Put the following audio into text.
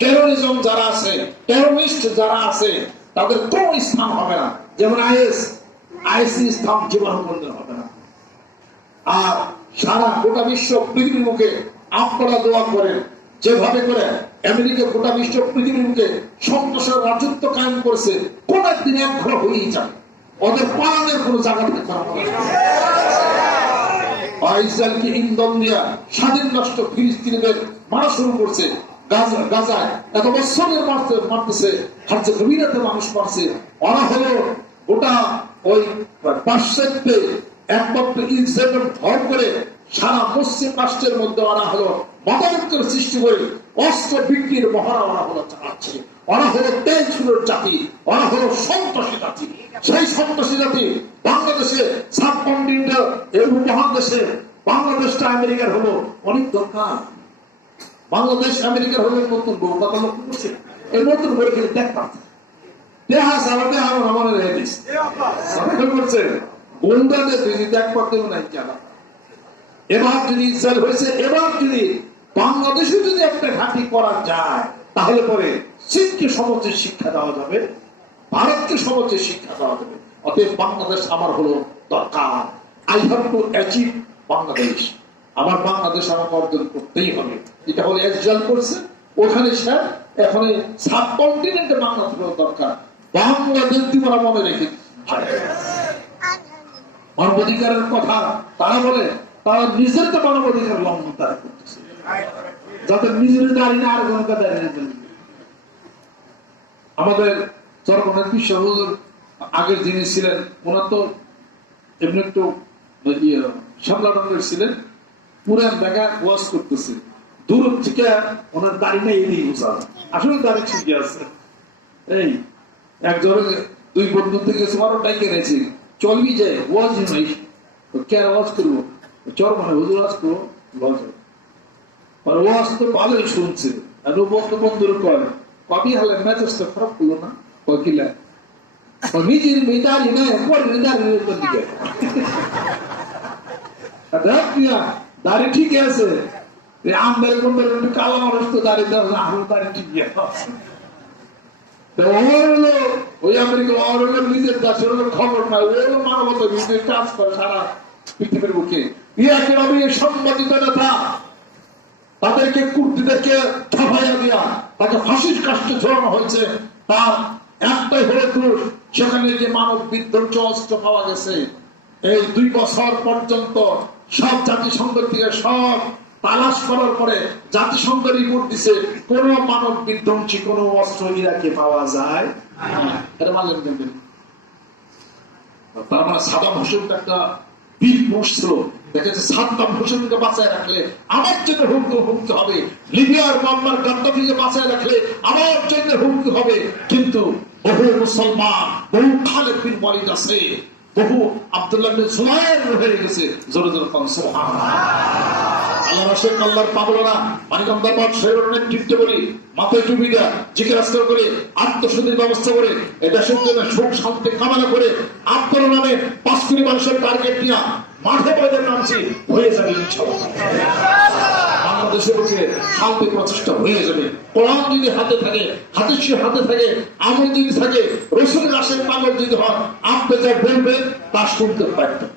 Terrorism যারা আছে, terrorist যারা আছে, তাদের কোন স্থান হবে না। যেমন আইএসি স্থান জীবন হবে না। আর সারা গোটা বিশ্ব পৃথিবীর মুখে আপনারা দোয়া করেন, যেভাবে করে আমেরিকা গোটা বিশ্ব পৃথিবীর মুখে সন্ত্রাসের রাজত্ব কায়েম করেছে, কোন একদিন এক ঘর হয়েই যাবে। ওদের পালানোর কোন জায়গা থাকতে হবে না। ইসরায়েলকে ইন্ধন দিয়া স্বাধীন রাষ্ট্র ফিলিস্তিনিদের মারা শুরু করছে। গাজায় এত বছরের মারতেছে, হার্জে গভীরাতে মানুষ মারছে। ওরা হলো গোটা ওই পাশ্চাত্যে একমাত্র ইসরায়েলের ভর করে সারা পশ্চিম রাষ্ট্রের মধ্যে ওরা হলো মতামতের সৃষ্টি করে অস্ত্র বিক্রির মহড়া ওরা হলো চালাচ্ছে। ওরা হলো তেল ছুলোর জাতি, ওরা হলো সন্ত্রাসী জাতি। সেই সন্ত্রাসী জাতি বাংলাদেশে সাবকন্টিনেন্টাল এই উপমহাদেশে বাংলাদেশটা আমেরিকার হলো অনেক দরকার। বাংলাদেশ আমেরিকার হলো নতুন বউ, কথা লক্ষ্য করছে। এই নতুন বই খেলে দেখতাম দেহা সারা দেহা আমার রেখে দিচ্ছে করছে বন্ধুদের যদি ত্যাগ করতে নাই কেন। এবার যদি ইসরায়েল হয়েছে, এবার যদি বাংলাদেশে যদি একটা ঘাঁটি করা যায়, তাহলে পরে চীনকে সমস্ত শিক্ষা দেওয়া যাবে, ভারতকে সমস্ত শিক্ষা দেওয়া যাবে। অতএব বাংলাদেশ আমার হলো দরকার। I have to achieve Bangladesh. আমার বাংলাদেশ আমাকে অর্জন করতেই হবে। এটা হলো ইসরায়েল করছে, ওখানে স্যার এখন সাবকন্টিনেন্টে বাংলাদেশ দরকার। বাংলাদেশ তোমরা মনে রেখে মানবাধিকারের কথা তারা বলে, তারা নিজের তো মানবাধিকার লঙ্ঘন তারা করতেছে, যাদের নিজের দাঁড়িয়ে আর কোনো দাঁড়িয়ে। আমাদের চরমনের বিশ্ব আগের যিনি ছিলেন, ওনার তো এমনি একটু শ্যামলা রঙের ছিলেন, পুরান দেখা ওয়াজ করতেছে, দূর থেকে ওনার দাড়ি নেই এদিকে বোঝা, আসলে দাড়ি ঠিকই আছে। এই একজনে দুই বন্ধু থেকে তোমারও ডাইকে গেছে, চলবি যায় ওয়াজ নাই, কেন ওয়াজ করবো, চর মানে হুজুর ওয়াজ করবো, ওয়াজ তো ভালোই শুনছে। আর ও বন্ধুর কয় কবি হলে মেজাজটা খারাপ করলো না, কিলা নিজের মেদারি নেই দাড়ি ঠিক আছে, আমাদের কালো মানুষ তো দাঁড়িয়ে দেওয়া, আমার দাড়ি ঠিক আছে। ওই আমেরিকা নিজের দেশের খবর নাই, ওই মানবতা নিজের কাজ করে সারা পৃথিবীর বুকে। সংবাদিত নেতা তাদেরকে কুর্দিদেরকে ছাপাইয়া দিয়া তাকে ফাঁসির কাষ্টে ঝোলানো হয়েছে। তার একটাই হলো দোষ, সেখানে যে মানব বিধ্বংস অস্ত্র পাওয়া গেছে। এই 2 বছর পর্যন্ত সব জাতিসংঘ থেকে সব তালাশ করার পরে জাতিসংঘ রিপোর্ট দিছে কোন মানব বিধ্বংসী কোন অস্ত্র ইরাকে পাওয়া যায়। এটা মানলেন কিন্তু তার মানে সাদাম হোসেনটা একটা বীর পুরুষ ছিল। দেখেছে সাদ্দাম হোসেনকে বাঁচায় রাখলে আমার জন্য হুমকি হবে, লিবিয়ার মাম্মার গাদ্দাফিকে বাঁচায় রাখলে আমার জন্য হুমকি হবে। কিন্তু বহু মুসলমান, বহু খালেদ বিন ওয়ালিদ আছে, বহু আব্দুল্লাহ বিন সুলাইম হয়ে গেছে। জোরে জোরে সুবহানাল্লাহ। আল্লাহ রাসূল আল্লাহর পাগলরা মানিকন্দা মঠ শহরের নেতৃত্ব করি, মাথায় টুপি দেয়া জিকির আজকার করে আত্মশুদ্ধির ব্যবস্থা করে এই দেশের জন্য সুখ শান্তি কামনা করে আপনার নামে 5 কোটি মানুষের টার্গেট নিয়ে মাঠে পয়দের নামছি, হয়ে যাবে ইনশাআল্লাহ। বাংলাদেশের বুকে শান্তি প্রতিষ্ঠা হয়ে যাবে। কোরআন যদি হাতে থাকে, হাদিস হাতে থাকে, আমল যদি থাকে, রাসূলের আশীর্বাদ পাগল যদি হয়, আপনি যা বলবেন তা শুনতে পারতেন।